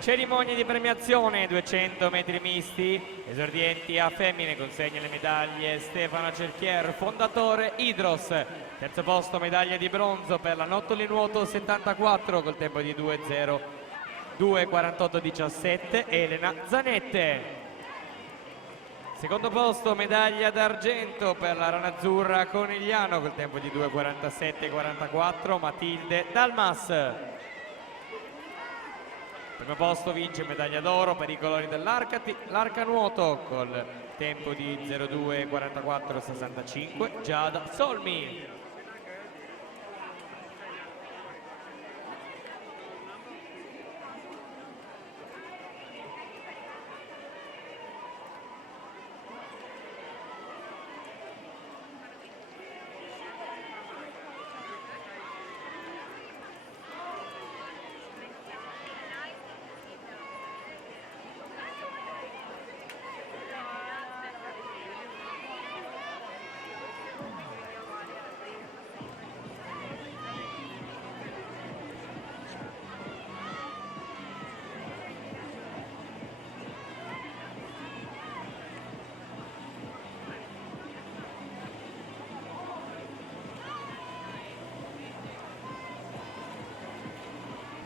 Cerimonia di premiazione 200 metri misti, esordienti a femmine, consegna le medaglie Stefano Cerchier, fondatore Idros, terzo posto medaglia di bronzo per la Nottoli Nuoto 74 col tempo di 2:48:17 Elena Zanette. Secondo posto medaglia d'argento per la Rana Azzurra Conigliano col tempo di 2:47:44 Matilde Dalmas. Primo posto vince medaglia d'oro per i colori dell'Arca Nuoto col tempo di 02:44:65 Giada Solmi.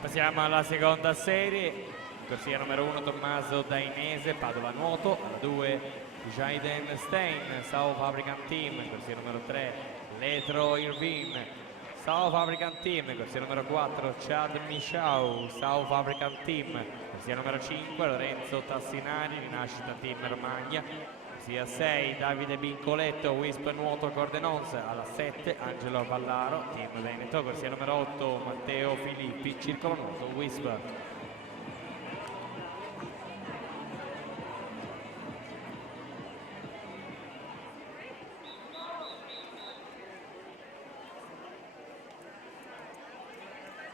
Passiamo alla seconda serie, corsia numero 1 Tommaso Dainese, Padova Nuoto, alla 2 Jaiden Stein, South African Team, corsia numero 3 Letro Irvin, South African Team, corsia numero 4 Chad Michau, South African Team, corsia numero 5 Lorenzo Tassinari, Rinascita Team Romagna, corsia 6 Davide Bincoletto, Wisp Nuoto Cordenons, alla 7 Angelo Vallaro, Team Veneto, corsia numero 8 Matteo Filippi, Circolo Nuoto Wisp.